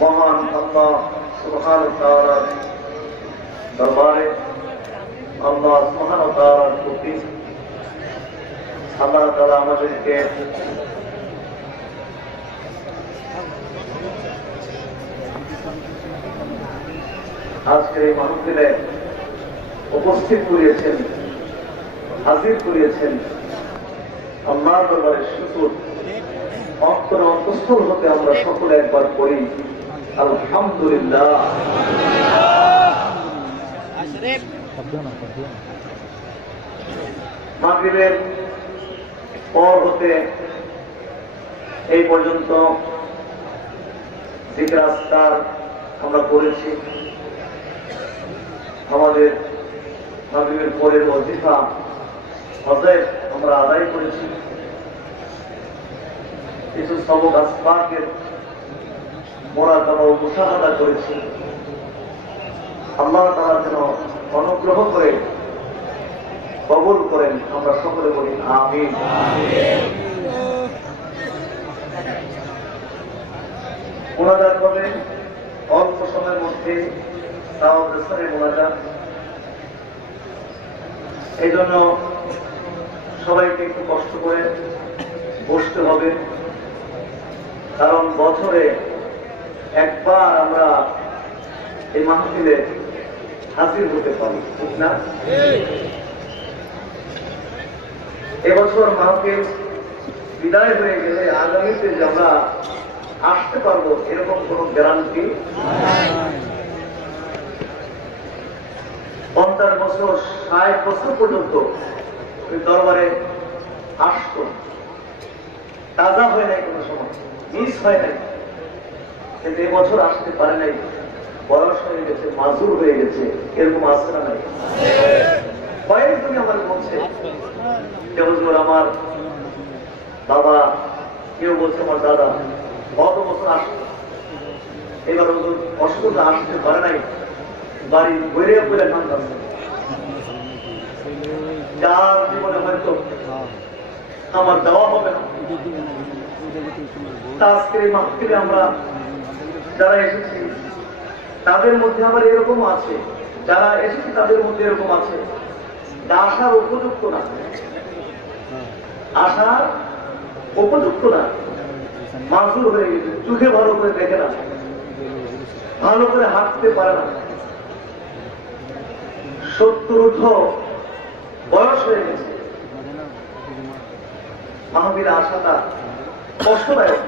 মহান আল্লাহ সুবহানাহু ওয়া তাআলার দরবারে আল্লাহ সুবহানাহু ওয়া তাআলার প্রতি আল্লাহ তাআলা আমাদেরকে আজকের এই মাহফিলে উপস্থিত করিয়েছেন, হাজির করিয়েছেন। আল্লাহর দরবারে শুকর, অন্তরে অন্তঃস্থল হতে আমরা সকলে একবার করি আলহামদুলিল্লাহ। মাগরিবের পর হতে এই পর্যন্ত জিকির আজকার আমরা করেছি। আমাদের মাগরিবের পরের ওয়াজিফা হযরত আমরা আদায় করেছি। কিছু সবক আসবাকের মুরাকাবা ও মুশাহাদা করেছি। আল্লাহ তাআলা যেন অনুগ্রহ করে কবুল করেন, আমরা সকলে বলি আমিন। মুনাজাত করবেন অল্প সময়ের মধ্যে, মোনাজাত। এই জন্য সবাইকে একটু কষ্ট করে বসতে হবে, কারণ বছরে একবার আমরা এই মাহফিলে হাজির হতে পারি, ঠিক না? এবছর মাহফিল বিদায় হয়ে গেলে আগামীতে যে আমরা আসতে পারবো এরকম কোন গ্যারান্টি। 50 বছর 60 বছর পর্যন্ত ওই দরবারে আসতো, তাজা হয় নাই, কোনো সময় মিস হয় নাই। কিন্তু এবছর আসতে পারে নাই, বয়স হয়ে গেছে, মাজুর হয়ে গেছে, এরকম আসে না নাই? কয়েকজনই আমার বলছে যে হুজুর আমার বাবা, কেউ বলছে আমার দাদা গত বছর আসতো, এবার হুজুর অসুবিধা আসতে পারে নাই, বাড়ি বইরে বইরে কান্দাছে। যার জীবনে হয়তো আমার দেওয়া হবে না, আজকের এই মাহফিলে আমরা যারা এসেছি তাদের মধ্যে আবার এরকম আছে, যারা এসেছি তাদের মধ্যে এরকম আছে আসার উপযুক্ত না, আসার উপযুক্ত না, মাজুর হয়ে গেছে, চোখে ভালো করে দেখে না, ভালো করে হাঁটতে পারে না, 70 ঊর্ধ্ব বয়স হয়ে গেছে। মাহফিলে আসাটা কষ্টদায়ক,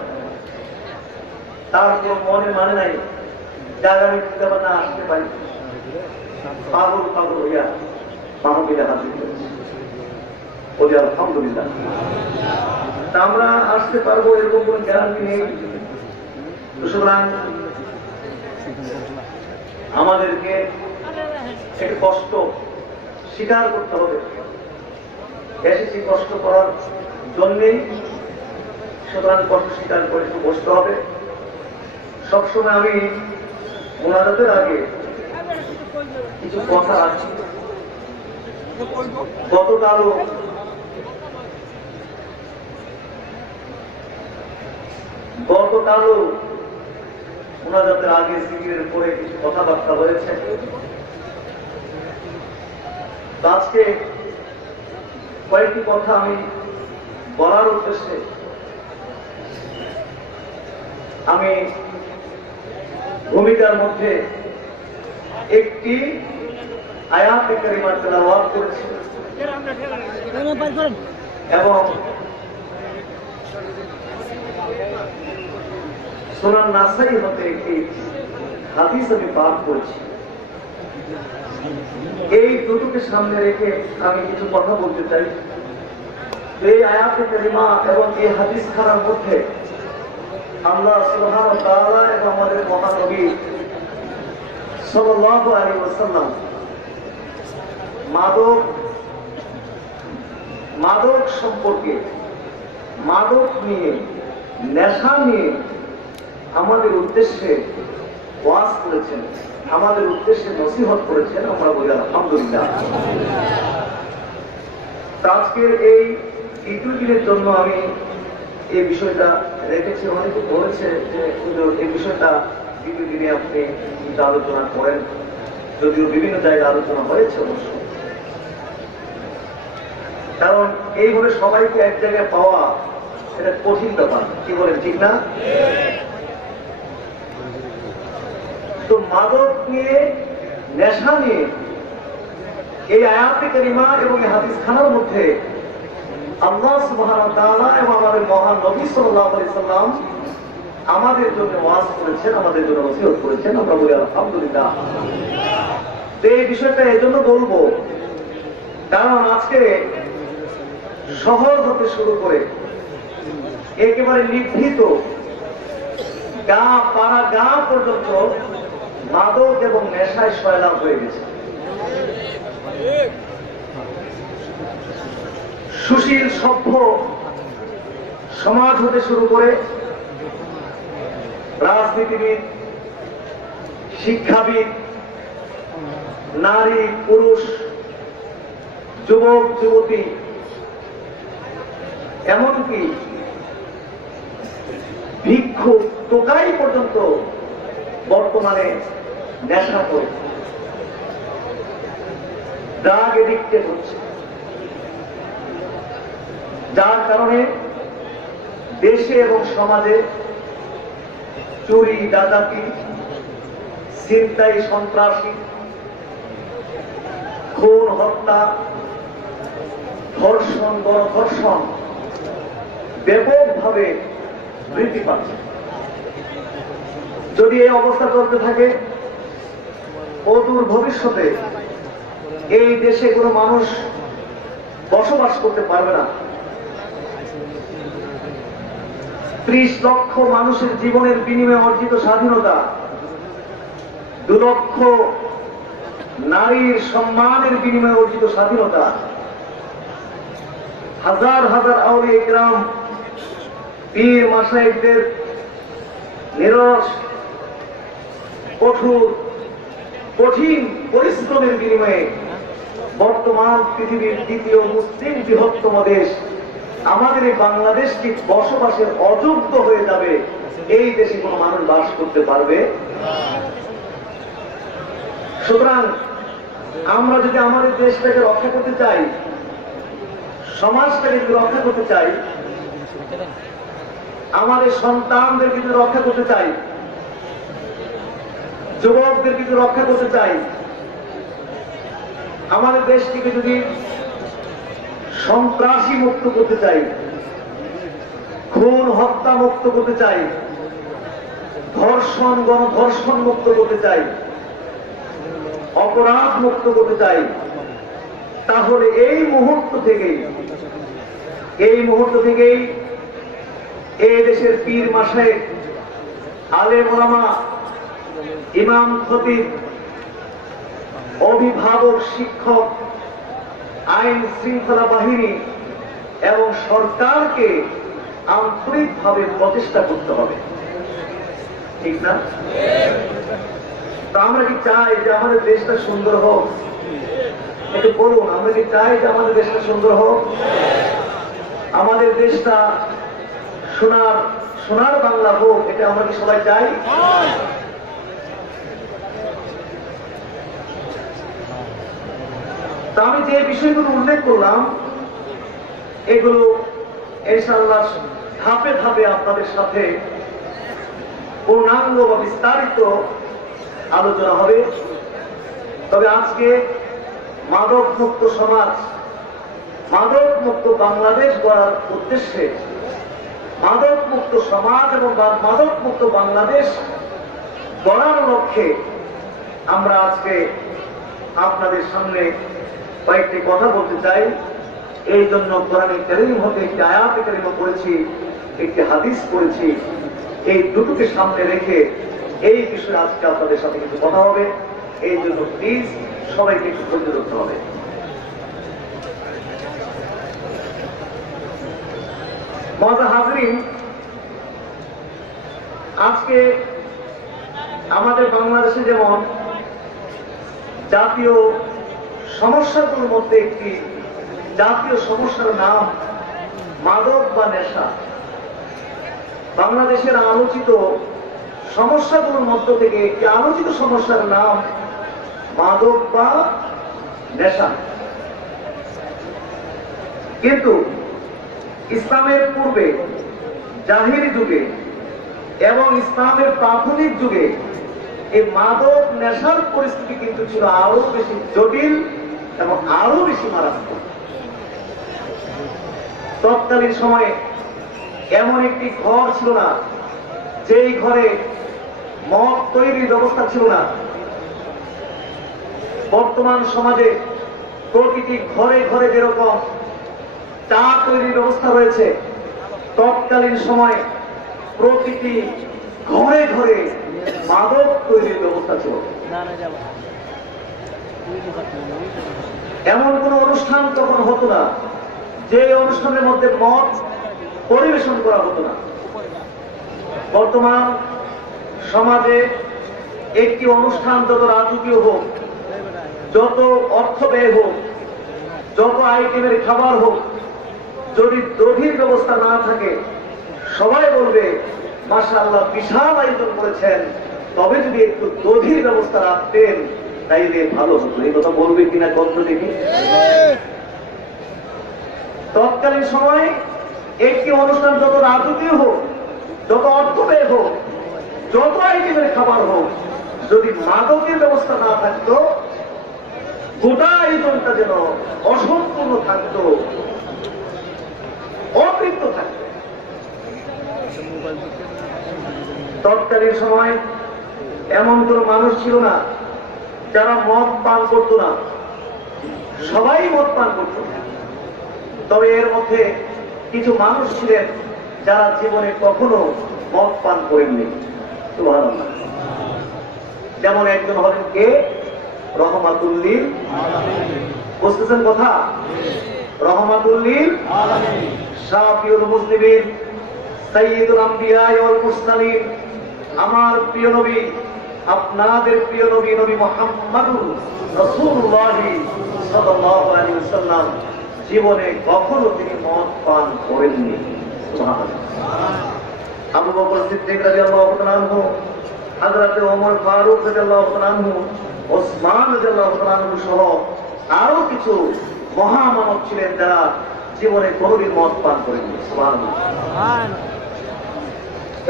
তারপর মনে মানে নাই যে আগামীতে আবার না আসতে পারি, পাগল পাগল হইয়া মাহফিলে হাজির করেছি। বলি আলহামদুলিল্লাহ। আমরা আসতে পারবো এরকম কোন গ্যারান্টি নেই। সুতরাং আমাদেরকে একটু কষ্ট স্বীকার করতে হবে, এসেছি কষ্ট করার জন্যেই। সুতরাং কষ্ট স্বীকার করে একটু বসতে হবে। সবসময় আমি মোনাজাতের আগে কিছু কথা রাখছি। গতকালও মোনাজাতের আগে জিকিরের পরে কিছু কথাবার্তা হয়েছে। আজকে কয়েকটি কথা আমি বলার উদ্দেশ্যে আমি ভূমিকার মধ্যে একটি আয়াত কারিমা তেলাওয়াত করেছি এবং সুনান নাসাই হতে একটি হাদিস আমি পাঠ করেছি। এই দুটোকে সামনে রেখে আমি কিছু কথা বলতে চাই। এই আয়াত কারিমা এবং এই হাদিস খানার মধ্যে আল্লাহ সুবহানাহু ওয়া তাআলা এবং আমাদের মহানবী সাল্লাল্লাহু আলাইহি ওয়াসাল্লাম মাদক সম্পর্কে, মাদক নিয়ে, নেশা নিয়ে আমাদের উদ্দেশ্যে ওয়াজ করেছেন, আমাদের উদ্দেশ্যে নসিহত করেছেন। আমরা বলি আলহামদুলিল্লাহ। আজকের এই দ্বিতীয় দিনের জন্য আমি এই বিষয়টা রেখেছি। অনেকে বলেছে যে এই বিষয়টা দ্বিতীয় দিনে আপনি কিছু আলোচনা করেন, যদিও বিভিন্ন জায়গায় আলোচনা হয়েছে অবশ্য। কারণ এইভাবে সবাইকে এক জায়গায় পাওয়া এটা কঠিন ব্যাপার, কি বলেন, ঠিক না? তো মাদক নিয়ে, নেশা নিয়ে এই আয়াতে কারিমা এবং এই হাদিস খানার মধ্যে আল্লাহ সুবহানাহু ওয়া তাআলা এবং আমাদের মহান নবী সাল্লাল্লাহু আলাইহি সাল্লাম আমাদের জন্য ওয়াজ করেছেন, আমাদের জন্য নসিহত করেছেন। আমরা বলি আলহামদুলিল্লাহ। এই বিষয়টা এজন্য বলবো কারণ আজকে শহর হতে শুরু করে একেবারে নিভৃত গা, পাড়া গা পর্যন্ত মাদক এবং নেশায় সয়লাভ হয়ে গেছে। সুশীল সভ্য সমাজ হতে শুরু করে রাজনীতিবিদ, শিক্ষাবিদ, নারী, পুরুষ, যুবক, যুবতী, এমনকি ভিক্ষুক, টোকাই পর্যন্ত বর্তমানে নেশা করে ড্রাগ এডিক্টেড হচ্ছে, যার কারণে দেশে এবং সমাজে চুরি, ডাকাতি, ছিনতাই, সন্ত্রাসী, খুন, হত্যা, ধর্ষণ, গণধর্ষণ ব্যাপকভাবে বৃদ্ধি পাচ্ছে। যদি এই অবস্থা চলতে থাকে অদূর ভবিষ্যতে এই দেশে কোনো মানুষ বসবাস করতে পারবে না। 30 লক্ষ মানুষের জীবনের বিনিময়ে অর্জিত স্বাধীনতা, 2 লক্ষ নারীর সম্মানের বিনিময়ে অর্জিত স্বাধীনতা, হাজার হাজার আউলিয়া কিরাম, পীর মাশায়েখদের নিরস কঠিন পরিশ্রমের বিনিময়ে বর্তমান পৃথিবীর দ্বিতীয় মুসলিম বৃহত্তম দেশ আমাদের এই বাংলাদেশটি বসবাসের অযোগ্য হয়ে যাবে। এই দেশে কোনো মানুষ বাস করতে পারবে। সুতরাং আমরা যদি আমাদের দেশটাকে রক্ষা করতে চাই, সমাজটাকে যদি রক্ষা করতে চাই, আমাদের সন্তানদেরকে যদি রক্ষা করতে চাই, যুবকদেরকে যদি রক্ষা করতে চাই, আমাদের দেশটিকে যদি সন্ত্রাসী মুক্ত করতে চাই, খুন হত্যা মুক্ত করতে চাই, ধর্ষণ, গণধর্ষণ মুক্ত করতে চাই, অপরাধ মুক্ত করতে চাই, তাহলে এই মুহূর্ত থেকেই এই দেশের পীর মাশায়েখ, আলেম ওলামা, ইমাম, খতিব, অভিভাবক, শিক্ষক, আইন শৃঙ্খলা বাহিনী এবং সরকারকে আন্তরিকভাবে প্রচেষ্টা করতে হবে, ঠিক না? তো আমরা কি চাই যে আমাদের দেশটা সুন্দর হোক? একটু বলুন, আমরা কি চাই যে আমাদের দেশটা সুন্দর হোক? আমাদের দেশটা সোনার বাংলা হোক, এটা আমরা কি সবাই চাই? তা আমি যে বিষয়গুলো উল্লেখ করলাম এগুলো ইনশাআল্লাহ ধাপে ধাপে আপনাদের সাথে পূর্ণাঙ্গ বা বিস্তারিত আলোচনা হবে। তবে আজকে মাদক মুক্ত সমাজ, মাদক মুক্ত বাংলাদেশ গড়ার উদ্দেশ্যে, মাদক মুক্ত সমাজ এবং মাদক মুক্ত বাংলাদেশ গড়ার লক্ষ্যে আমরা আজকে আপনাদের সামনে কয়েকটি কথা বলতে চাই। এই জন্য কোরআনে কারীম হতে একটি আয়াতে কারীমা পড়েছি, একটি হাদিস পড়েছি। এই দুটোকে সামনে রেখে এই বিষয়ে আজকে আপনাদের সাথে কিছু কথা হবে। এই জন্য প্লিজ সবাইকে একটু ধৈর্য ধরতে হবে। মহা হাজরিন, আজকে আমাদের বাংলাদেশে যেমন জাতীয় সমস্যাগুলোর মধ্যে একটি জাতীয় সমস্যার নাম মাদক বা নেশা। বাংলাদেশের আলোচিত সমস্যাগুলোর মধ্য থেকে একটি আলোচিত সমস্যার নাম মাদক বা নেশা। কিন্তু ইসলামের পূর্বে জাহিরি যুগে এবং ইসলামের প্রাথমিক যুগে এই মাদক নেশার পরিস্থিতি কিন্তু ছিল আরো বেশি জটিল এবং আরো বেশি মারাত্মক। তৎকালীন সময়ে এমন একটি ঘর ছিল না যেই ঘরে মদ তৈরির ব্যবস্থা ছিল না। বর্তমান সমাজে প্রতিটি ঘরে ঘরে যেরকম চা তৈরির ব্যবস্থা রয়েছে, তৎকালীন সময়ে প্রতিটি ঘরে ঘরে মাদক তৈরির ব্যবস্থা ছিল। এমন কোন অনুষ্ঠান তখন হতো না যে অনুষ্ঠানের মধ্যে মদ পরিবেশন করা হতো না। বর্তমান সমাজে একটি অনুষ্ঠান যত রাজকীয় হোক, যত অর্থ ব্যয় হোক, যত আইটেমের খাবার হোক, যদি দধির ব্যবস্থা না থাকে সবাই বলবে মাশাআল্লাহ বিশাল আয়োজন করেছেন, তবে যদি একটু দধির ব্যবস্থা রাখতেন তাইলে ভালো হতো। এই কথা বলবে কিনা কত দেখি। তৎকালীন সময় একটি অনুষ্ঠান যত রাজকীয় হোক, যত অর্থ ব্যয় হোক, যত আইটেমের খাবার হোক, যদি মাদকের ব্যবস্থা না থাকতো গোটা আয়োজনটা যেন অসম্পূর্ণ থাকতো, অতৃপ্ত থাকতো। তৎকালীন সময় এমন কোন মানুষ ছিল না যারা মদ পান করত না, সবাই মদ পান করত। তবে এর মধ্যে কিছু মানুষ ছিলেন যারা জীবনে কখনো মদ পান করেননি। সুবহানাল্লাহ। যেমন একজন হলেন কে? রহমাতুল লিল আলামিন। বুঝতেছেন কথা? রহমাতুল লিল আলামিন, শাফিউল মুসলিমিন, সাইয়্যিদুল আম্বিয়া ওয়াল মুরসালিন, আমার প্রিয় নবী, আপনাদের প্রিয় নবী, নবী মুহাম্মদুর রাসূলুল্লাহ সাল্লাল্লাহু আলাইহি ওয়াসাল্লাম জীবনে কখনো তিনি মদ পান করেননি। সুবহানাল্লাহ। আবু বকর সিদ্দিক রাদিয়াল্লাহু তাআলা আনহু, হযরত ওমর ফারুক রাদিয়াল্লাহু তাআলা আনহু, ওসমান রাদিয়াল্লাহু তাআলা আনহু সহ আরো কিছু মহামানব ছিলেন যারা জীবনে কোনদিন মদ পান করেননি। সুবহানাল্লাহ।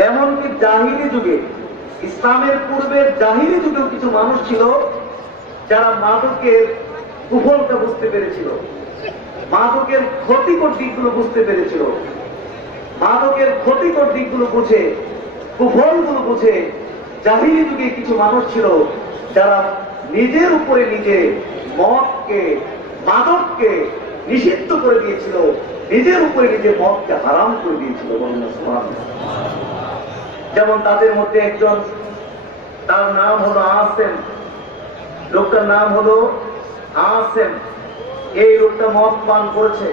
এমনকি জাহিলি যুগে, ইসলামের পূর্বে জাহিলি যুগেও কিছু মানুষ ছিল যারা মাদকের কুফলটা বুঝতে পেরেছিল, মাদকের ক্ষতিকর দিকগুলো বুঝতে পেরেছিল। মাদকের ক্ষতিকর দিকগুলো বুঝে, কুফলগুলো বুঝে জাহিলি যুগে কিছু মানুষ ছিল যারা নিজের উপরে নিজে মদকে, মাদককে নিষিদ্ধ করে দিয়েছিল, নিজের উপরে নিজে মদকে হারাম করে দিয়েছিল। যেমন তাদের মধ্যে একজন, তার নাম হলো আসেম। লোকটার নাম হলো আসেম। এই লোকটা মদ পান করেছে।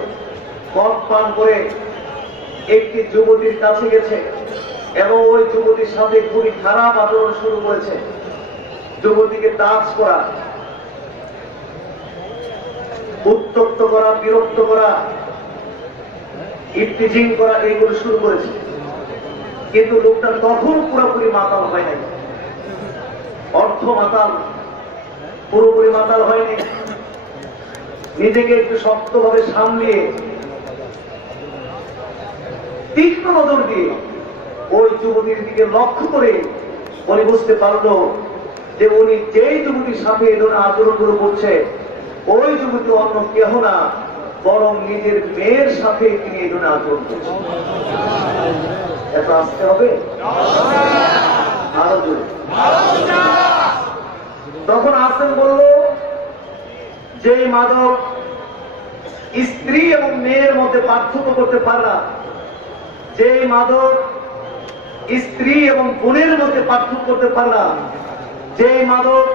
মদ পান করে একটি যুবতীর কাছে গেছে এবং ওই যুবতীর সাথে খুবই খারাপ আচরণ শুরু করেছে। যুবতীকে টাচ করা, উত্তপ্ত করা, বিরক্ত করা, ইফতিজিং করা, এইগুলো শুরু করেছে। কিন্তু লোকটা তখন পুরোপুরি মাতাল হয় নাই, অর্থ মাতাল, পুরোপুরি মাতাল হয়নি। নিজেকে একটু শক্তভাবে সামলিয়ে তীক্ষ্ণ নজর দিয়ে ওই যুবতীর দিকে লক্ষ্য করে উনি বুঝতে পারলো যে উনি যেই যুবতীর সাথে এই ধরনের আচরণগুলো করছে ওই যুবতী অন্য কেহ না, বরং নিজের মেয়ের সাথে তিনি এই ধরনের আচরণ করছেন। এত আসতে হবে আরো জোরে। তখন আসেন বলল যে মাদক স্ত্রী এবং মেয়ের মধ্যে পার্থক্য করতে পারে না, যে মাদক স্ত্রী এবং বোনের মধ্যে পার্থক্য করতে পারে না, যে মাদক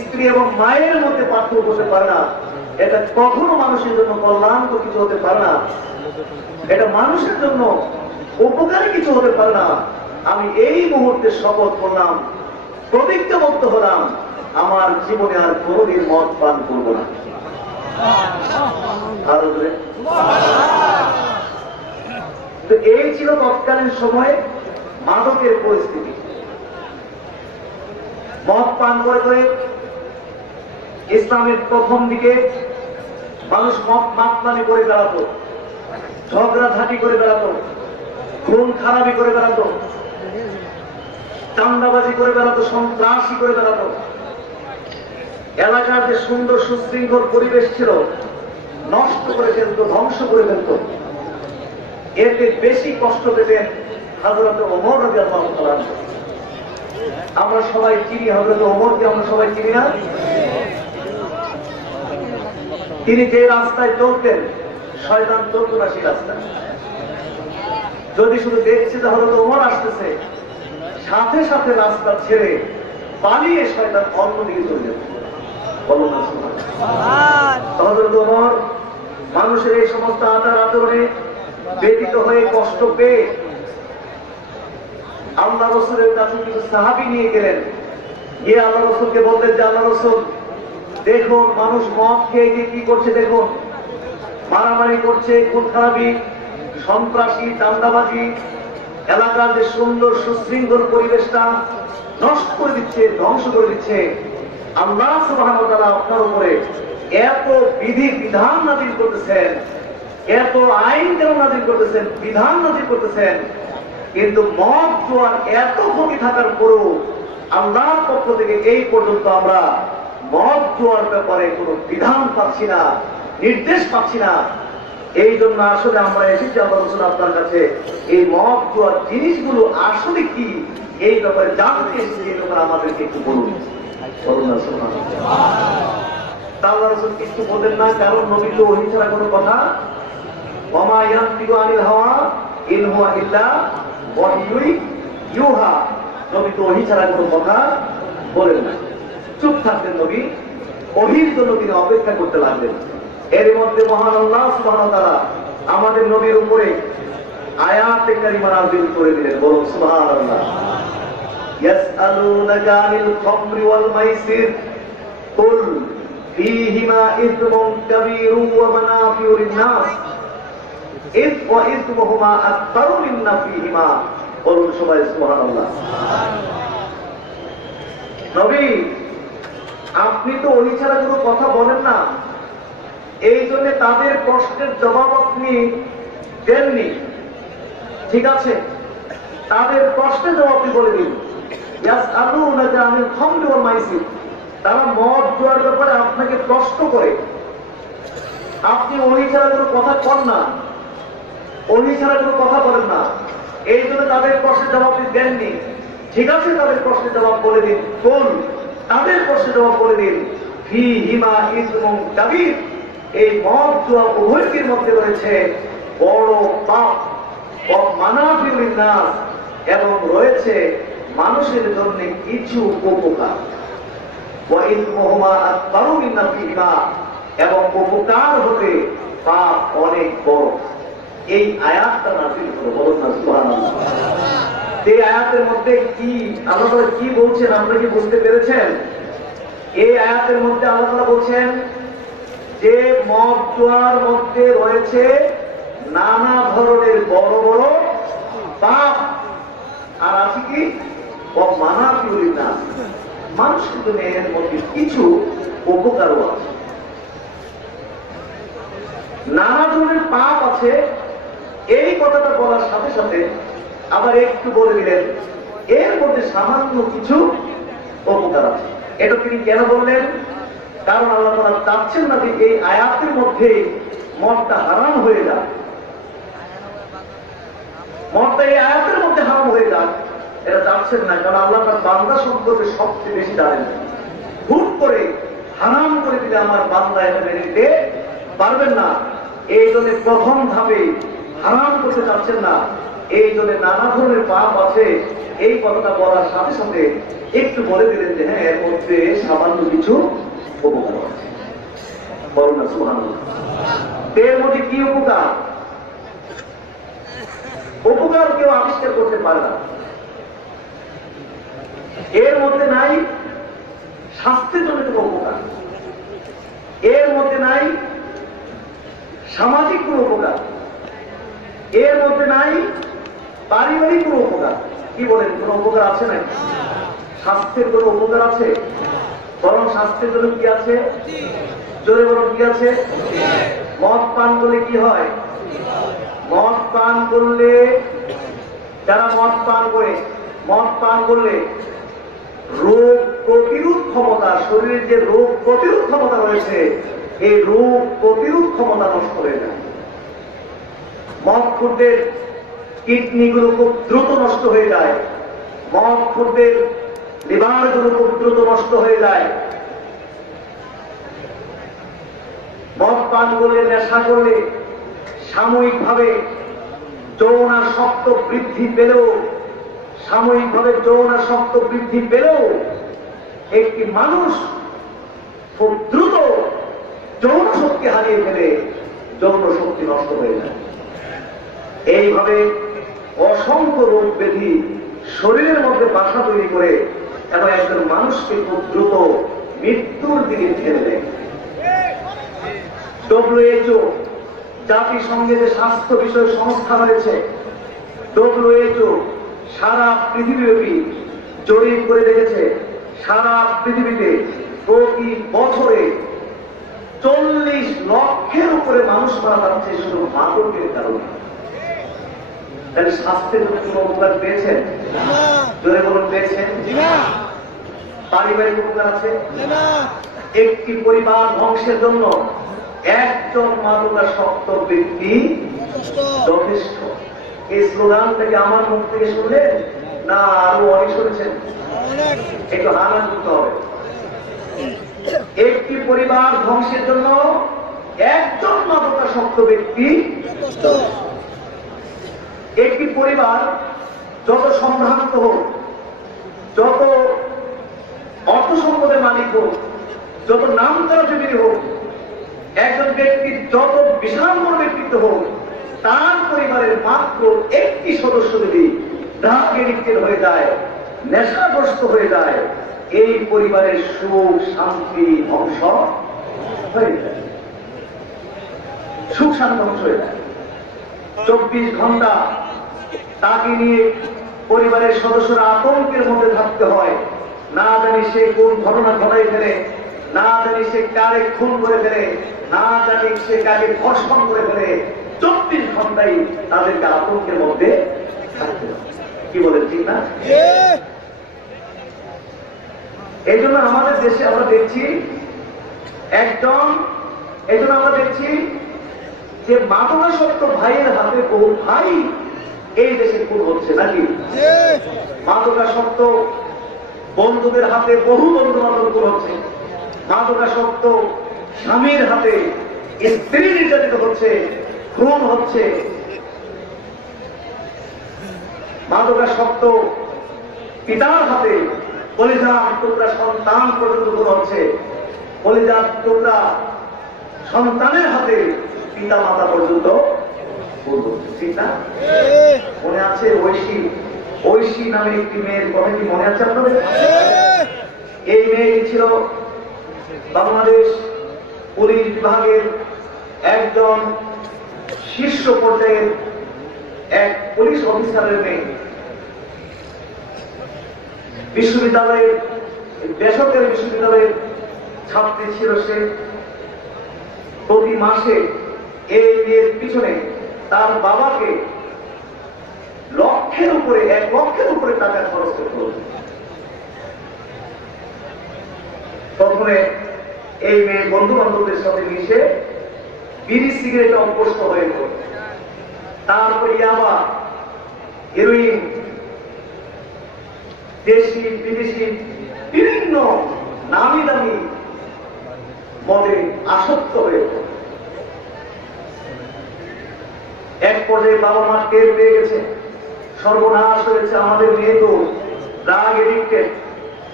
স্ত্রী এবং মায়ের মধ্যে পার্থক্য করতে পারে না, এটা কখনো মানুষের জন্য কল্যাণকর কিছু হতে পারে না, এটা মানুষের জন্য উপকারী কিছু হতে পারে না। আমি এই মুহূর্তে শপথ করলাম, প্রতিজ্ঞাবদ্ধ হলাম, আমার জীবনে আর কোনদিন মদ পান করব না। আরো জোরে। তো এই ছিল তৎকালীন সময়ে মাদকের পরিস্থিতি। করে করে ইসলামের প্রথম দিকে মানুষ মত মাতলামি করে বেড়াতো, ঝগড়াঝাটি করে বেড়াতো, খুন খারাপি করে বেড়াতো, চান্দাবাজি করে বেড়াতো, সন্ত্রাসী করে বেড়াতো। এলাকার যে সুন্দর সুশৃঙ্খল পরিবেশ ছিল নষ্ট করে ফেলত, ধ্বংস করে ফেলত। এতে বেশি কষ্ট পেতেন হযরত ওমর রাদিয়াল্লাহু তাআলা। আমরা সবাই চিনি হযরত ওমরকে, আমরা সবাই চিনি না? তিনি যে রাস্তায় চলতেন শয়তান চলত না সেই রাস্তায়। যদি শুধু দেখছে যে হযরত ওমর আসতেছে, সাথে সাথে রাস্তা ছেড়ে পালিয়ে শয়তান অন্যদিকে চলে যেত। বলুন না সুবহানাল্লাহ। হযরত ওমর মানুষের এই সমস্ত আচার আচরণে ব্যথিত হয়ে কষ্ট পেয়ে আল্লাহ রাসূলের কাছে কিছু সাহাবী নিয়ে গেলেন। গিয়ে আল্লাহ রাসূলকে বললেন যে আল্লাহ রাসূল দেখুন মানুষ মদ খেয়ে গিয়ে কি করছে, দেখুন মারামারি করছে, খুন খারাপি, সন্ত্রাসী, চাঁদাবাজি, এলাকার যে সুন্দর সুশৃঙ্খল পরিবেশটা নষ্ট করে দিচ্ছে, ধ্বংস করে দিচ্ছে। আল্লাহ সুবহানাহু ওয়া তাআলা আপনার উপরে এত বিধি বিধান নাযিল করতেছেন, এত আইন কানুন নাযিল করতেছেন, বিধান নাযিল করতেছেন, কিন্তু মদ জোয়ার এত ক্ষতি থাকার পরেও আল্লাহর পক্ষ থেকে এই পর্যন্ত আমরা মদ জোয়ার ব্যাপারে কোনো বিধান পাচ্ছি না, নির্দেশ পাচ্ছি না। এই জন্য আসলে আমরা এসেছি আল্লাহ রাসূল আপনার কাছে এই মদ জোয়ার জিনিসগুলো আসলে কি এই ব্যাপারে জানতে এসেছি, এই ব্যাপারে আমাদেরকে একটু বলুন। আল্লাহ রাসূল কিছু বলেন না, কারণ নবী তো ওহী ছাড়া কোনো কথা, ওমা ইয়ানতিকু আনিল হাওয়া ইন হুয়া ইল্লা ওয়াহয়ুন ইউহা, নবী তো ওহী ছাড়া কোনো কথা বলেন না। চুপ থাকতেন নবী, ওহীর জন্য তিনি অপেক্ষা করতে লাগলেন। এর মধ্যে মহান আল্লাহ সুবহানাহু ওয়া তাআলা আমাদের নবীর উপরে আয়াতে কারিমা নাযিল করে দিলেন। বলুন সুবহানাল্লাহ। ইয়াসআলুনাকা আনিল খামরি ওয়াল মাইসির কুল ফীহিমা ইসমুন কাবীরুন ওয়া মানাফিউ লিন-নাস ইস ওয়া ইসমুহুমা আকবারু মিন নাফিহিমা। বলুন সবাই সুবহানাল্লাহ। নবী আপনি তো ওই ছাড়া কোনো কথা বলেন না, এই জন্য তাদের প্রশ্নের জবাব আপনি দেননি। ঠিক আছে, তাদের প্রশ্নের জবাব আপনি বলে দিন। ইয়াসআলুনাকা আনিল খামরি ওয়াল মাইসির, তারা মদ জুয়ার ব্যাপারে আপনাকে প্রশ্ন করে, আপনি ওই ছাড়া কোনো কথা কন না, ওই ছাড়া কোনো কথা বলেন না, এই জন্য তাদের প্রশ্নের জবাব আপনি দেননি। ঠিক আছে, তাদের প্রশ্নের জবাব বলে দিন। কোন তাদের প্রশ্নের জবাব বলে দিন ফীহিমা ইসমুন কাবীর, এই মদ জুয়া উভয়ের মধ্যে রয়েছে বড় পাপ, ওয়া মানাফিউ লিন-নাস, এবং রয়েছে মানুষের জন্য কিছু উপকার, ওয়া ইসমুহুমা আকবারু মিন নাফিহিমা, এবং উপকার হতে পাপ অনেক বড়। এই আয়াতটা নাযিল হলো। বলুন না সুবহানাল্লাহ। এই আয়াতের মধ্যে কি আল্লাহ তাআলা কি বলছেন আমরা কি বুঝতে পেরেছেন? এই আয়াতের মধ্যে আল্লাহ তাআলা বলছেন যে মদ জুয়ার মধ্যে রয়েছে নানা ধরনের বড় বড় পাপ, আর আছে কি মানাফিউ লিন-নাস, মানুষের জন্য এর মধ্যে কিছু উপকারও আছে। নানা ধরনের পাপ আছে, এই কথাটা বলার সাথে সাথে আবার একটু বলে দিলেন এর মধ্যে সামান্য কিছু উপকার আছে। এটা তিনি কেন বললেন? কারণ আল্লাহ তাআলা চাচ্ছেন না যে এই আয়াতের মধ্যে মদটা হারাম হয়ে যাক, মদটা এই আয়াতের মধ্যে হারাম হয়ে যাক, এটা চাচ্ছেন না। কারণ আল্লাহ তার বান্দা সম্পর্কে সবচেয়ে বেশি জানেন। হুট করে হারাম করে দিলে আমার বান্দা এটা মেনে নিতে পারবেন না, এই জন্য প্রথম ধাপে হারাম করতে চাচ্ছেন না। এই জন্য নানা ধরনের পাপ আছে, এই কথাটা বলার সাথে সাথে একটু বলে দিলেন যে হ্যাঁ এর মধ্যে সামান্য কিছু উপকার আছে। বলুন না সুবহানাল্লাহ। এর মধ্যে কি উপকার? উপকার কেউ আবিষ্কার করতে পারে না। এর মধ্যে নাই স্বাস্থ্যের জন্য কোনো উপকার, এর মধ্যে নাই সামাজিক কোনো উপকার, এর মধ্যে নাই পারিবারিক কোনো উপকার। কি বলেন, কোনো উপকার আছে নাকি? স্বাস্থ্যের কোনো উপকার আছে? বরং স্বাস্থ্যের জন্য কি আছে? জোরে বরং কি আছে? মদ পান করলে কি হয়? মদ পান করলে, যারা মদ পান করে, মদ পান করলে রোগ প্রতিরোধ ক্ষমতা, শরীরের যে রোগ প্রতিরোধ ক্ষমতা রয়েছে, এই রোগ প্রতিরোধ ক্ষমতা নষ্ট হয়ে যায়। মদখোরদের কিডনিগুলো খুব দ্রুত নষ্ট হয়ে যায়, মদখোরদের লিভারগুলো খুব দ্রুত নষ্ট হয়ে যায়। মদ পান করলে, নেশা করলে সাময়িকভাবে যৌনাসক্ত বৃদ্ধি পেলেও, সাময়িকভাবে যৌনাসক্ত বৃদ্ধি পেলেও একটি মানুষ খুব দ্রুত যৌন শক্তি হারিয়ে ফেলে, যৌন শক্তি নষ্ট হয়ে যায়। এইভাবে অসংখ্য রোগ ব্যাধি শরীরের মধ্যে বাসা তৈরি করে এবং একজন মানুষকে খুব দ্রুত মৃত্যুর দিকে ঠেলে দেয়। WHO, জাতিসংঘের যে স্বাস্থ্য বিষয় সংস্থা রয়েছে, WHO সারা পৃথিবীব্যাপী জরিপ করে দেখেছে, সারা পৃথিবীতে প্রতি বছরে 40 লক্ষের উপরে মানুষ মারা যাচ্ছে শুধু মাদকের কারণে। তাহলে স্বাস্থ্যের জন্য কোনো উপকার পেয়েছেন? জোরে বলুন, পেয়েছেন? পারিবারিক উপকার আছে? একটি পরিবার ধ্বংসের জন্য একজন মাদকাসক্ত ব্যক্তি যথেষ্ট। এই স্লোগানটাকে আমার মুখ থেকে শুনলেন না আরো অনেক শুনেছেন? একটু হানা করতে হবে। একটি পরিবার ধ্বংসের জন্য একজন মাদকাসক্ত ব্যক্তি। একটি পরিবার যত সম্ভ্রান্ত হোক, যত অর্থ সম্পদের মালিক হোক, যত নাম করা জমির হোক, একজন ব্যক্তির যত বিশাল বড় ব্যক্তিত্ব হোক, তার পরিবারের মাত্র একটি সদস্য যদি ড্রাগ এডিক্টেড হয়ে যায়, নেশাগ্রস্ত হয়ে যায়, এই পরিবারের সুখ শান্তি ধ্বংস হয়ে যায়, সুখ শান্তি ধ্বংস হয়ে যায়। 24 ঘন্টা তাকে নিয়ে পরিবারের সদস্যরা আতঙ্কের মধ্যে থাকতে হয়। না জানি সে কোন ঘটনা ঘটাই ফেলে, না জানি সে কারে খুন করে ফেলে, না জানি সে কাকে ধর্ষণ করে ফেলে। 24 ঘন্টাই তাদেরকে আতঙ্কের মধ্যে থাকতে হয়। কি বলেন, ঠিক না? এই জন্য আমাদের দেশে আমরা দেখছি আমরা দেখছি যে মাদকাসক্ত ভাইয়ের হাতে বহু ভাই এই দেশে খুন হচ্ছে নাকি? মাদকাসক্ত বন্ধুদের হাতে বহু বন্ধু বান্ধব খুন হচ্ছে, মাদকাসক্ত স্বামীর হাতে স্ত্রী নির্যাতিত হচ্ছে, খুন হচ্ছে, মাদকাসক্ত পিতার হাতে কলিজার টুকরা সন্তান পর্যন্ত খুন হচ্ছে, কলিজার টুকরা সন্তানের হাতে পিতা মাতা পর্যন্ত খুন হচ্ছে, ঠিক না? মনে আছে ঐশী নামে একটি মেয়ের কথা কি মনে আছে আপনাদের? এই মেয়েটি ছিল বাংলাদেশ পুলিশ বিভাগের একজন শীর্ষ পর্যায়ের এক পুলিশ অফিসারের মেয়ে। বিশ্ববিদ্যালয়ের, বেসরকারি বিশ্ববিদ্যালয়ের ছাত্রী ছিল সে। প্রতি মাসে এই মেয়ের পিছনে তার বাবাকে 1 লক্ষের উপরে টাকা খরচ করতে হতো। প্রথমে এই মেয়ে বন্ধু বান্ধবদের সাথে মিশে বিড়ি সিগারেটে অভ্যস্ত হয়ে গেল, তারপরে ইয়াবা, হেরোইন, দেশি বিদেশি বিভিন্ন নামি দামি মদে আসক্ত হয়ে গেল। এক পর্যায়ে বাবা মা টের পেয়ে গেছে, সর্বনাশ হয়েছে, আমাদের মেয়ে তো ড্রাগ এডিক্টেড,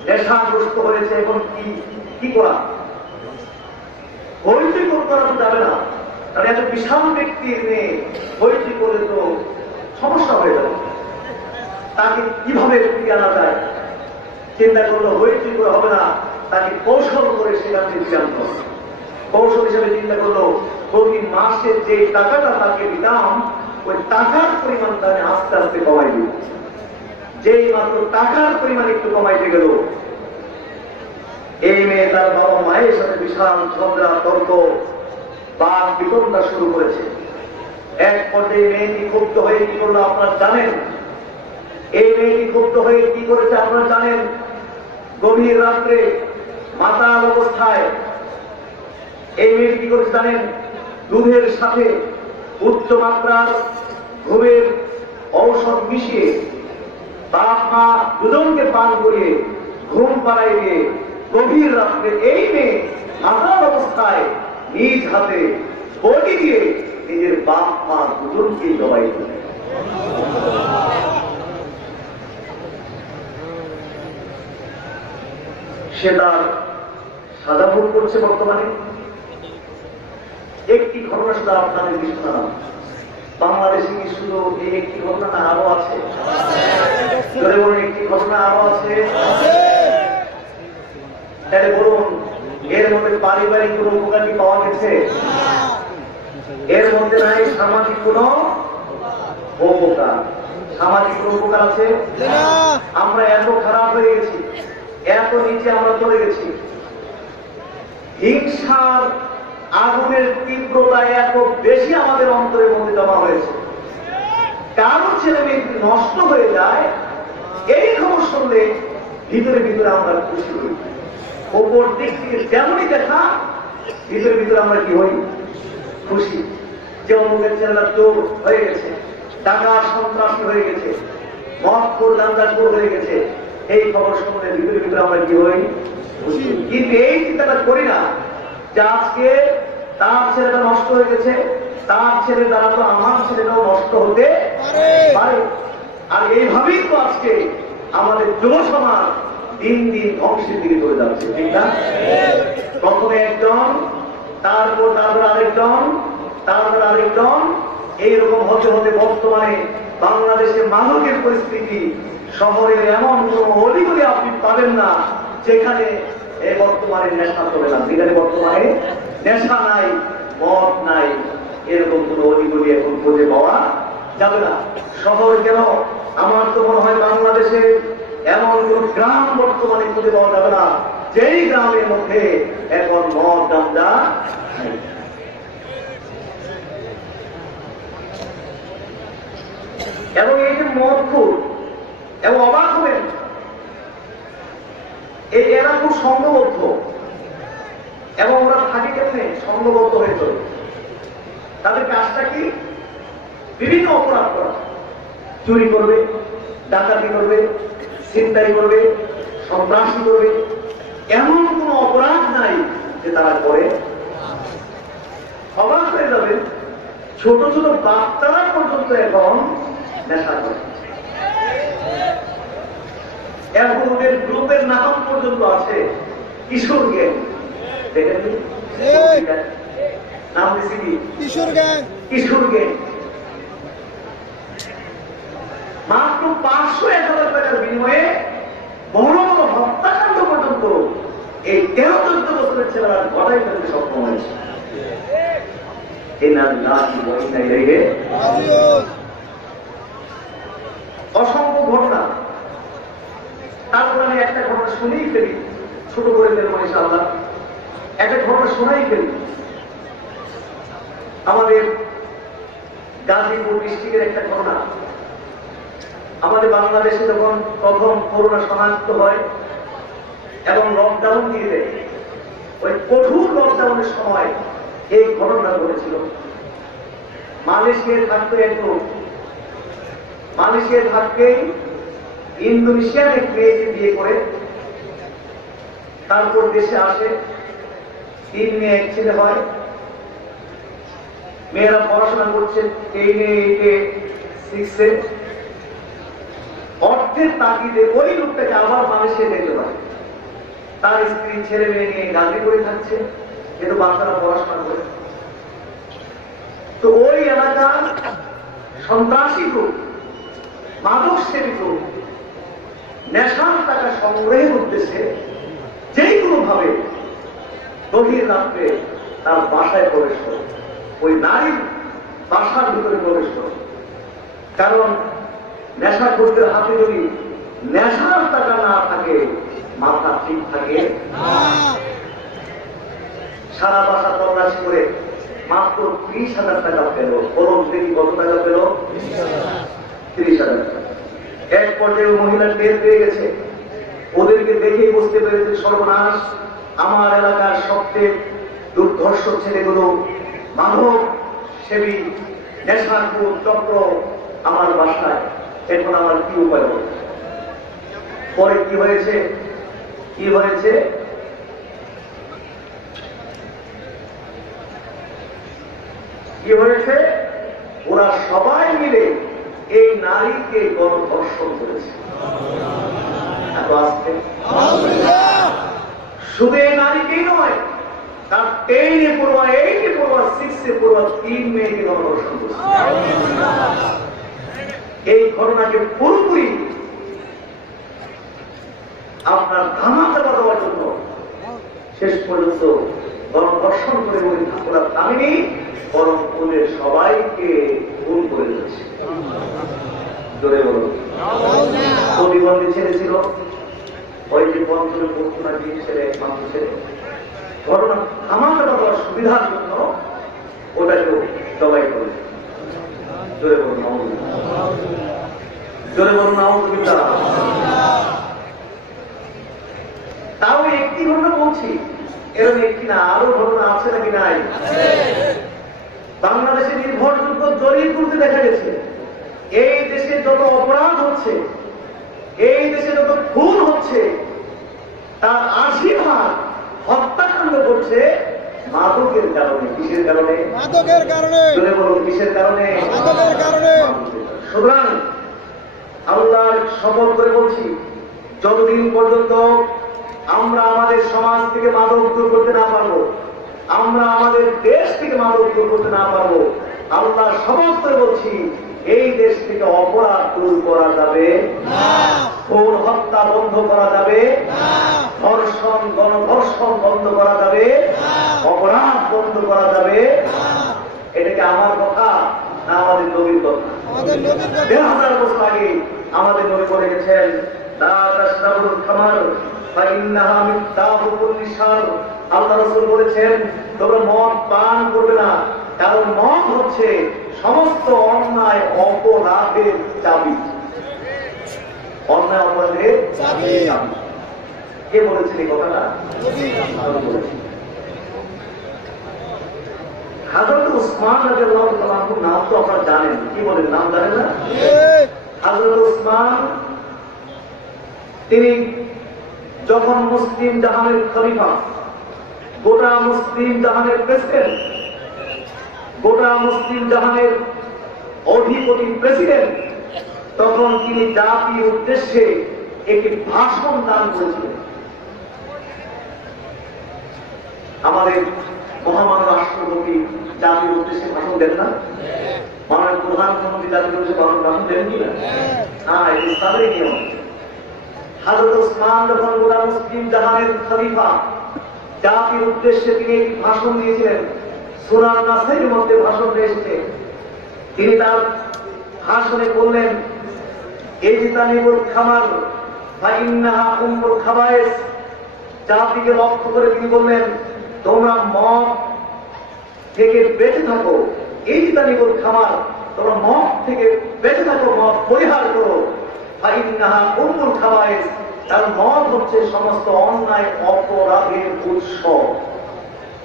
নেশাগ্রস্ত হয়েছে, এখন কি করা? হইচই করা তো যাবে না, কারণ এত বিশাল ব্যক্তির মেয়ে, হইচই করে তো সমস্যা হয়ে যাবে। তাকে কিভাবে ফিরিয়ে আনা যায় চিন্তা করলো, হইচই করে হবে না, তাকে কৌশল করে সেখান থেকে ফিরে আনতে হবে। কৌশল হিসেবে চিন্তা করলো, প্রতি মাসে যে টাকাটা তাকে দিতাম, ওই টাকার পরিমাণটা আমি আস্তে আস্তে কমাই দিব। যেই মাত্র টাকার পরিমাণ একটু কমাইতে গেল, এই মেয়ে তার বাবা মায়ের সাথে বিশাল ঝগড়া তর্ক বাক বিতরণটা শুরু করেছে। এক পর্যায়ে মেয়েটি ক্ষুব্ধ হয়ে কি করলো আপনারা জানেন? এই মেয়েটি ক্ষুব্ধ হয়ে কি করেছে আপনারা জানেন? গভীর রাত্রে মাতাল অবস্থায় এই মেয়েটি কি করেছে জানেন? দুধের সাথে উচ্চ মাত্রার ঘুমের ঔষধ মিশিয়ে বাপ মা দুজনকে পান করিয়ে ঘুম পাড়াই দিয়ে গভীর রাত্রে এই মেয়ে মাতাল অবস্থায় নিজ হাতে বডি দিয়ে নিজের বাপ মা দুজনকে জবাই করে। সে তার সাজা ভোগ করছে বর্তমানে। একটি ঘটনা শুধু আপনাদের শোনালাম। বাংলাদেশে কি শুধু এই একটি ঘটনা আরো আছে? একটি ঘটনা আরো আছে। তাহলে বলুন, এর মধ্যে পারিবারিক কোন উপকার কি পাওয়া গেছে? এর মধ্যে নাই সামাজিক কোন উপকার। সামাজিক কোন উপকার আছে? আমরা এত খারাপ হয়ে গেছি, এত নিচে আমরা চলে গেছি। হিংসার আগুনের তীব্রতা এত বেশি আমাদের অন্তরের মধ্যে জমা হয়েছে। কারো ছেলে মেয়ে নষ্ট হয়ে যায়, এই খবর শুনলে ভিতরে ভিতরে আমরা খুশি হই। ওপর দিক থেকে যেমনই দেখা, ভিতরে ভিতরে আমরা কি হই? খুশি। যে অমুকের ছেলেরা চোর হয়ে গেছে, টাকা সন্ত্রাসী হয়ে গেছে, মদখোর গাঁজাখোর হয়ে গেছে, এই খবর শুনলে ভিতরে ভিতরে আমরা কি হই? খুশি। কিন্তু এই চিন্তাটা করি না যে আজকে তার ছেলেটা নষ্ট হয়ে গেছে, তার ছেলে দ্বারা তো আমার ছেলেটাও নষ্ট হতে পারে। আর এইভাবেই তো আজকে আমাদের যুব সমাজ দিন দিন ধ্বংসের দিকে চলে যাচ্ছে, ঠিক না? প্রথমে একজন, তারপর আরেকজন, তারপর আরেকজন, এইরকম হতে হতে বর্তমানে বাংলাদেশে মাদকের পরিস্থিতি, শহরের এমন কোন অলিগলি আপনি পাবেন না যেখানে এই বর্তমানে নেশা চলে না। যেখানে বর্তমানে নেশা নাই, মদ নাই, এরকম কোন অলিগলি এখন খুঁজে পাওয়া যাবে না। শহর কেন, আমার তো মনে হয় বাংলাদেশে এমন কোন গ্রাম বর্তমানে খুঁজে পাওয়া যাবে না যেই গ্রামের মধ্যে এখন মদ গাঁজা নাই। এবং এই যে মদখোর, এবং অবাক হবেন, এই এরা খুব সংঘবদ্ধ এবং ওরা থাকে কেমনে? সংঘবদ্ধ হয়ে চলে। তাদের কাজটা কি? বিভিন্ন অপরাধ করা। চুরি করবে, ডাকাতি করবে, ছিনতাই করবে, সন্ত্রাসী করবে। এমন কোন অপরাধ নাই যে তারা করে। অবাক হয়ে যাবে, ছোট ছোট বাচ্চারা পর্যন্ত এখন নেশা করে। এখন ওদের গ্রুপের নাম পর্যন্ত আছে কিশোর গ্যাং। দেখেন নাম দিচ্ছি কি? কিশোর গ্যাং। কিশোর গ্যাং। মাত্র 500-1000 টাকার বিনিময়ে বড় বড় হত্যাকাণ্ড পর্যন্ত এই 13-14 বছরের ছেলেরা ঘটাই ফেলতে সক্ষম হয়েছে। অসংখ্য ঘটনা। তারপর আমি একটা ঘটনা শুনেই ফেলি, ছোট করে ফেলবো ইনশাআল্লাহ। একটা ঘটনা শোনাই ফেলি। আমাদের গাজীপুর ডিস্ট্রিক্টের একটা ঘটনা। আমাদের বাংলাদেশে যখন প্রথম করোনা শনাক্ত হয় এবং লকডাউন দিয়ে দেয়, ওই কঠোর লকডাউনের সময় এই ঘটনা ঘটেছিল। মালয়েশিয়ায় থাকতো একটু, মালয়েশিয়ায় থাকতেই ইন্দোনেশিয়ার এক মেয়েকে বিয়ে করে তারপর দেশে আসে। 3 মেয়ে 1 ছেলে হয়। মেয়েরা পড়াশোনা করছে 10-8-এ 6-এ। অর্থের তাগিদে ওই লোকটাকে আবার মালয়েশিয়া যেতে পারে। তার স্ত্রী ছেলে মেয়ে নিয়ে গাজীপুরে থাকছে, কিন্তু বাচ্চারা পড়াশোনা করে। তো ওই এলাকার সন্ত্রাসী গ্রুপ, মাদক সেবী গ্রুপ নেশার টাকা সংগ্রহের উদ্দেশ্যে যেই কোনো ভাবে গভীর রাত্রে তার বাসায় প্রবেশ করে, ওই নারীর বাসার ভিতরে প্রবেশ করে। কারণ নেশাখোরদের হাতে যদি নেশার টাকা না থাকে মাথা ঠিক থাকে সারা বাসা তল্লাশি করে মাত্র 30,000 টাকা পেল। বলুন দেখি কত টাকা পেল? 30,000 টাকা। এক পর্যায়ে মহিলা টের পেয়ে গেছে, ওদেরকে দেখেই বুঝতে পেরেছে সর্বনাশ, আমার এলাকার সবচেয়ে দুর্ধর্ষ ছেলেগুলো মানব সেবী নেশাখোর চক্র আমার বাসায়, এখন আমার কি উপায় হবে? পরে কি হয়েছে? কি হয়েছে? কি হয়েছে? ওরা সবাই মিলে এই নারীকে গণধর্ষণ করেছে। শুধু এই নারীকেই নয়, তার 10-এ পড়ুয়া, 8-এ পড়ুয়া, 6-এ পড়ুয়া 3 মেয়েকে গণধর্ষণ করেছে। এই ঘটনাকে পুরোপুরি আপনার ধামাকা দেওয়ার জন্য শেষ পর্যন্ত গণধর্ষণ করে ওরা থামেনি, বরং ওদের সবাইকে খুন করে দিয়েছে। জোরে বলুন। প্রতিবন্ধী ছেলে ছিল, ওই যে বন্ধুরে পড়তো না, ছেলে একমাত্র ছেলে, ঘটনা ধামাকা দেওয়ার সুবিধার জন্য ওটাকে জবাই করেছে। জোরে বলুন নাউযুবিল্লাহ। জোরে বলুন নাউযুবিল্লাহ। তাও একটি ঘটনা বলছি, এরকম একটি না, আরো ঘটনা আছে নাকি নাই? বাংলাদেশে নির্ভরযোগ্য জরিপ করতে দেখা গেছে, এই দেশে যত অপরাধ হচ্ছে, এই দেশে যত খুন হচ্ছে, তার 80% হত্যাকাণ্ড করছে মাদকের কারণে। কিসের কারণে? মাদকের কারণে। বলে বলুন কিসের কারণে? মাদকের কারণে। সুতরাং আল্লাহর শপথ করে বলছি, যতদিন পর্যন্ত আমরা আমাদের সমাজ থেকে মাদক দূর করতে না পারবো, আমরা আমাদের দেশ থেকে মাদক দূর করতে না পারবো, আল্লাহ শপথ করে বলছি, এই দেশ থেকে অপরাধ দূর করা যাবে না, খুন হত্যা বন্ধ করা যাবে না, ধর্ষণ গণধর্ষণ বন্ধ করা যাবে না, অপরাধ বন্ধ করা যাবে না। এটা কি আমার কথা না আমাদের নবীর কথা? 1000 বছর আগে আমাদের নবী বলে গেছেন, আল্লাহ রাসূল বলেছেন, তোমরা মদ পান করবে না, কারণ মদ হচ্ছে সমস্ত অন্যায় অপরাধের চাবি। অন্যায় অপরাধের চাবি। কে বলেছেন এই কথাটা? হযরত উসমান রাদিয়াল্লাহু তাআলা আনহুর নাম তো আপনারা জানেন, কি বলেন, নাম জানেন না? হযরত উসমান, তিনি যখন মুসলিম জাহানের খলিফা, গোটা মুসলিম জাহানের প্রেসিডেন্ট, গোটা মুসলিম জাহানের অধিপতি প্রেসিডেন্ট, তখন তিনি জাতির উদ্দেশ্যে একটি ভাষণ দান করেছিলেন। আমাদের মহামান্য রাষ্ট্রপতি জাতির উদ্দেশ্যে ভাষণ দেন না? মাননীয় প্রধানমন্ত্রী জাতির উদ্দেশ্যে ভাষণ দেন কিনা? হ্যাঁ, এটি তাদের নিয়ম। হযরত উসমান যখন গোটা মুসলিম জাহানের খলিফা, জাতির উদ্দেশ্যে তিনি একটি ভাষণ দিয়েছিলেন। সূরা নাসের মধ্যে ভাষণ এসেছে। তিনি তার ভাষণে বললেন, ইজতানিবুল খামার ফাইন্নাহা উম্মুল খাবায়েস। জাতিকে লক্ষ্য করে তিনি বললেন, তোমরা মদ থেকে বেঁচে থাকো। ইজতানিবুল খামার, তোমরা মদ থেকে বেঁচে থাকো, মদ পরিহার করো। ফাইন্নাহা উম্মুল খাবায়েস, কারণ মদ হচ্ছে সমস্ত অন্যায় অপরাধের উৎস।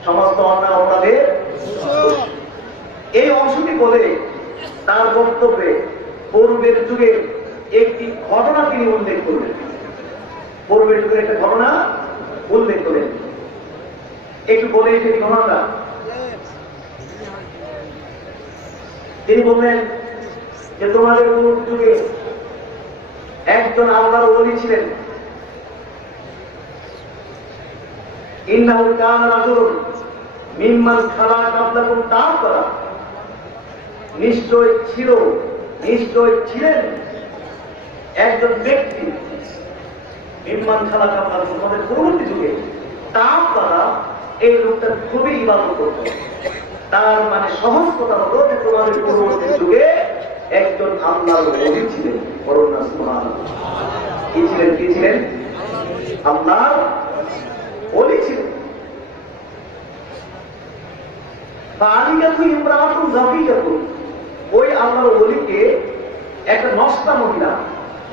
সমস্ত অন্যায় অপরাধের এই অংশটি বলে তার বক্তব্যে পূর্বের যুগে একটি ঘটনা তিনি উল্লেখ করলেন। পূর্বের যুগের একটা ঘটনা উল্লেখ করেন, একটু বলে সেই ঘটনাটা। তিনি বললেন যে তোমাদের পূর্ব যুগে একজন আল্লাহর ওলি ছিলেন। ইন্নাহু কানা রাজুলুন মিম্মান খালা কাবলাকুম তাআফারা। নিশ্চয় ছিলেন একজন ব্যক্তি, মিম্মান খালা কাবলাকুম, তোমাদের পূর্ববর্তী যুগে। তাআফারা, এই লোকটা খুবই ইবাদত করত। তার মানে সহজ কথা হলো যে তোমাদের পূর্ববর্তী যুগে একজন আল্লাহর ওলি ছিলেন। করুণা সুবহানাল্লাহ। কি ছিলেন? আল্লাহর ওলি ছিলেন। ওই আল্লাহর ওলিকে একটা নষ্টা মহিলা,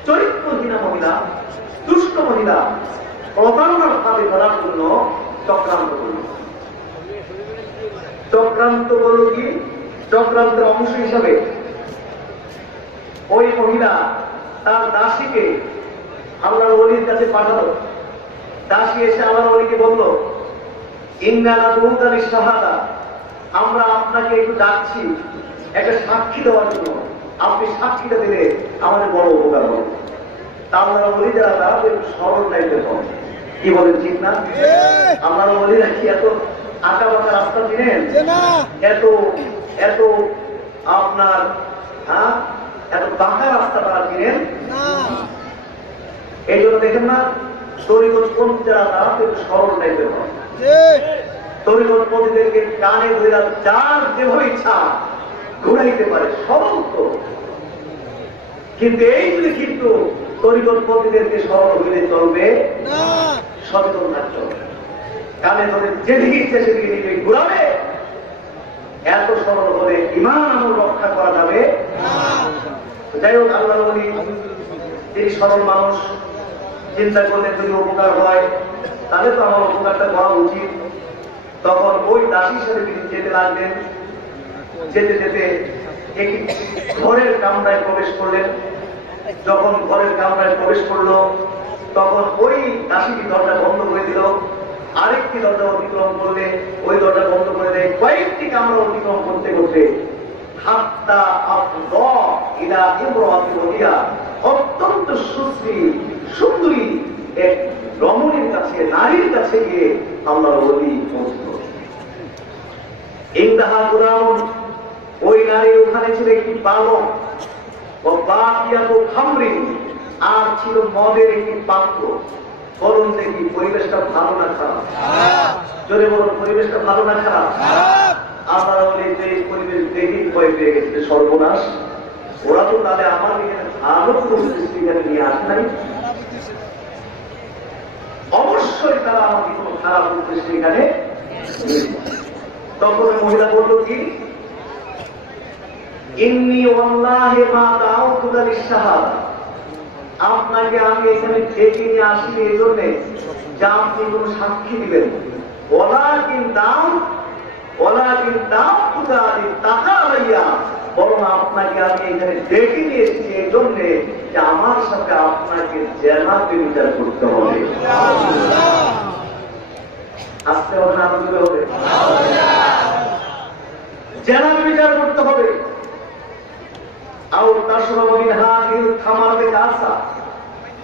চরিত্রহীনা মহিলা, দুষ্ট মহিলা প্রতারণার ফাঁদে ধরার জন্য চক্রান্ত করল। চক্রান্ত করল কি? চক্রান্তের অংশ হিসাবে ওই মহিলা তার দাসীকে আল্লাহর ওলির কাছে পাঠালো। দাসী এসে আল্লাহর ওলিকে বলল, ইন্নালা দুউতালি শাহাদা, আমরা আপনাকে একটু ডাকছি একটা সাক্ষী দেওয়ার জন্য, আপনি সাক্ষীটা দিলে আমাদের বড় উপকার হবে। আল্লাহর ওলি যারা তারা একটু সরল টাইপের হবে, কি বলেন ঠিক না? আল্লাহর ওলিরা কি এত আঁকা বাঁকা রাস্তা চিনেন? এত এত আপনার এত বাঁকা রাস্তা তারা চিনেন? এই জন্য দেখেন না, তরিকতপন্থী যারা তারা একটু সরল টাইপের হয়। তরিকতপন্থীদেরকে কানে ধরে যার যেভাবে ইচ্ছা ঘুরাইতে পারে, সরল তো। কিন্তু এই যদি কিন্তু তরিকতপন্থীদেরকে সরল হইলে চলবে, সচেতন থাকতে হবে। কানে ধরে যেদিকে ইচ্ছে সেদিকে নিয়ে ঘুরাবে, এত সরল হলে ঈমান আমল রক্ষা করা যাবে। যাই হোক, আল্লাহর ওলি তিনি সরল মানুষ, চিন্তা করলে যদি উপকার হয় তাহলে তো আমার উপকারটা করা উচিত। তখন ওই দাসীর সাথে তিনি যেতে লাগলেন। যেতে যেতে একটি ঘরের কামরায় প্রবেশ করলেন। যখন ঘরের কামরায় প্রবেশ করলো তখন ওই দাসীটি দরজা বন্ধ করে দিল। আরেকটি দরজা অতিক্রম করলে ওই দরজা বন্ধ করে দেয়। কয়েকটি কামরা অতিক্রম করতে করতে হাত্তা আফদা ইলা ইমরাতি ওহিয়া, অত্যন্ত সুশ্রী সুন্দরী এক রমণীর কাছে, নারীর কাছে গিয়ে আল্লাহর ওলি পৌঁছল। ইন্দাহা গুলাম, ওই নারীর ওখানে ছিল একটি বালক, ও বাকিয়াতু খামরিন, আর ছিল মদের একটি পাত্র। বলুন দেখি পরিবেশটা ভালো না খারাপ? জোরে বলুন, পরিবেশটা ভালো না খারাপ? আল্লাহর ওলি যে পরিবেশ দেখি ভয় পেয়ে গেছে, সর্বনাশ, ওরা তো তাহলে আমার এখানে ভালো কোনো দৃষ্টি এখানে নিয়ে আসে নাই, অবশ্যই তারা আমাকে কোনো খারাপ উদ্দেশ্যে এখানে। তখন মহিলা বলল কি, ইন্নী ওয়াল্লাহি মা দাউতুকা লিশ-শাহাদা, আপনাকে আমি এখানে ডেকে নিয়ে আসি এই জন্যে যে আপনি কোন সাক্ষী দিবেন। ওয়ালাকিন দাউতুকা লিতাকা আলাইয়া, বরং আপনাকে আমি এখানে ডেকে নিয়ে এসেছি এই জন্যে যে আমার সাথে আপনাকে জেনাতে বিচার করতে হবে। আসতে হবে না আনন্দ হবে? জেনাতে বিচার করতে হবে।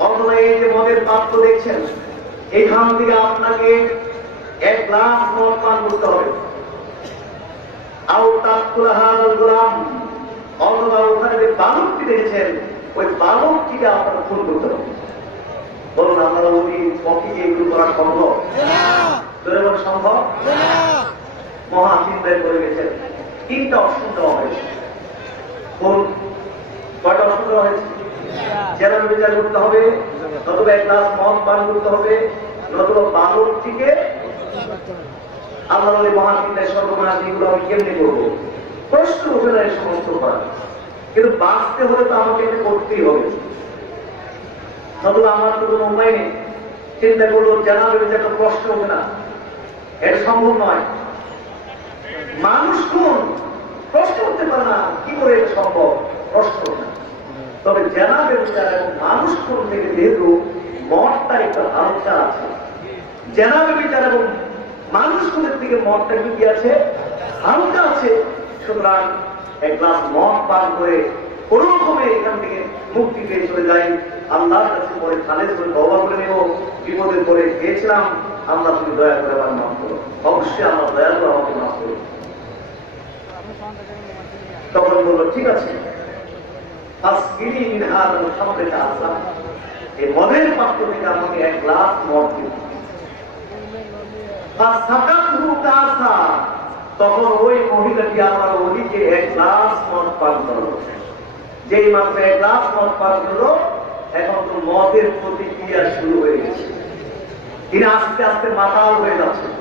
অথবা এই যে মদের পাত্র দেখছেন, এখান থেকে আপনাকে এক গ্লাস মদ পান করতে হবে। অথবা ওখানে যে বালকটি দেখেছেন, ওই বালকটিকে আপনার খুন করতে হবে। বলুন, আপনারা ওই পক্ষে এগুলো করা সম্ভব? সম্ভব? মহা চিন্তায় করে গেছেন। তিনটা অপশন দেওয়া হয়েছে। কয়টা অপশন দেওয়া হয়েছে? জেনারেল বিচার করতে হবে, নতুবা এক গ্লাস মদ পান করতে হবে, নতুবা বালকটিকে আল্লাহর মহা চিন্তায় সর্বনাশ, এগুলো আমি কেমনি করবো? প্রশ্ন উঠে যায় সমস্ত করা, কিন্তু বাঁচতে হলে তো আমাকে এটা করতেই হবে, নতুবা আমার তো কোনো উপায় নেই। চিন্তা করলো জেনারেল বিচারটা প্রশ্ন ওঠে না, এটা সম্ভব নয়। মানুষ কোন প্রশ্ন উঠতে পারে না, কি করে এটা সম্ভব? প্রশ্ন ওঠে না। তবে জেনারেল বিচার এবং মানুষ কোন থেকে যেহেতু মদটা একটু হালকা আছে, জেনারেল বিচার এবং মানুষ কোনের থেকে মদটা কি আছে? হালকা আছে। সুতরাং এক গ্লাস মদ পান করে কোন রকমে এখান থেকে মুক্তি পেয়ে চলে যাই, আল্লাহর কাছে পরে খালেজ করে তওবা করে নেব। বিপদের পরে গিয়েছিলাম, আল্লাহ তুমি দয়া করে আমার মাফ করো। অবশ্যই আল্লাহ দয়া করে আমাকে মাফ করো। তখন বললো ঠিক আছে, এই মদের পাত্র থেকে আমাকে এক গ্লাস মদ দিন। তখন ওই মহিলাটি আমার ওদিকে এক গ্লাস মদ পান করলো। যেই মাত্র এক গ্লাস মদ পান করলো, এখন তো মদের প্রতিক্রিয়া শুরু হয়ে গেছে। তিনি আস্তে আস্তে মাতাল হয়ে যাচ্ছেন।